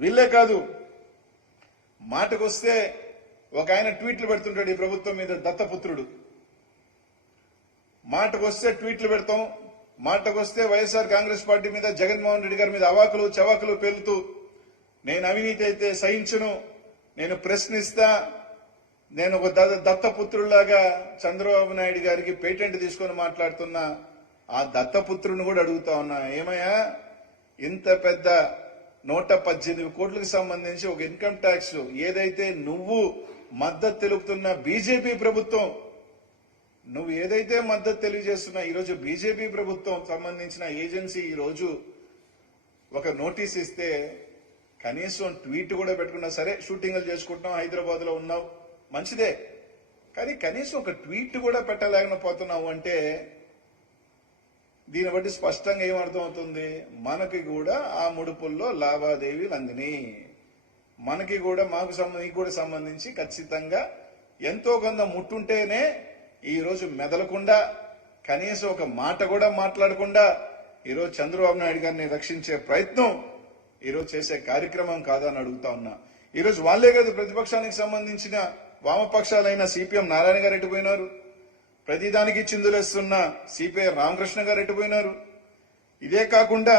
వీళ్ళే కాదు, మాటకొస్తే ఒక ఆయన ట్వీట్లు పెడుతుంటాడు ఈ ప్రభుత్వం మీద, దత్తపుత్రుడు. మాటకొస్తే ట్వీట్లు పెడతాం, మాటకొస్తే వైఎస్ఆర్ కాంగ్రెస్ పార్టీ మీద, జగన్మోహన్ రెడ్డి గారి మీద అవాకులు చవాకులు పేలుతూ నేను అవినీతి అయితే సహించును, నేను ప్రశ్నిస్తా, నేను ఒక దత్తపుత్రులాగా చంద్రబాబు నాయుడు గారికి పేటెంట్ తీసుకొని మాట్లాడుతున్నా. ఆ దత్తపుత్రుని కూడా అడుగుతా ఉన్నా, ఏమయ్యా ఇంత పెద్ద 118 కోట్లకు సంబంధించి ఒక ఇన్కమ్ ట్యాక్స్ ఏదైతే నువ్వు మద్దతు తెలుపుతున్న బీజేపీ ప్రభుత్వం, నువ్వు ఏదైతే మద్దతు తెలియజేస్తున్నా, ఈరోజు బీజేపీ ప్రభుత్వం సంబంధించిన ఏజెన్సీ ఈరోజు ఒక నోటీస్ ఇస్తే కనీసం ట్వీట్ కూడా పెట్టుకున్నా, సరే షూటింగ్లు చేసుకుంటున్నావు, హైదరాబాద్ లో ఉన్నావు, మంచిదే, కానీ కనీసం ఒక ట్వీట్ కూడా పెట్టలేకపోతున్నావు అంటే దీన్ని బట్టి స్పష్టంగా ఏమర్థం అవుతుంది, మనకి కూడా ఆ ముడుపుల్లో లావాదేవీలు అందినాయి, మనకి కూడా నీకు కూడా సంబంధించి ఖచ్చితంగా ఎంతో కొంత ముట్టుంటేనే ఈరోజు మెదలకుండా, కనీసం ఒక మాట కూడా మాట్లాడకుండా ఈరోజు చంద్రబాబు నాయుడు గారిని రక్షించే ప్రయత్నం ఈరోజు చేసే కార్యక్రమం కాదని అడుగుతా ఉన్నా. ఈరోజు వాళ్లే కాదు, ప్రతిపక్షానికి సంబంధించిన వామపక్షాలైన సిపిఎం నారాయణ గారు ఎటుపోయినారు, ప్రతిదానికి చిందులేస్తున్న సిపిఐ రామకృష్ణ గారు ఎటుపోయినారు. ఇదే కాకుండా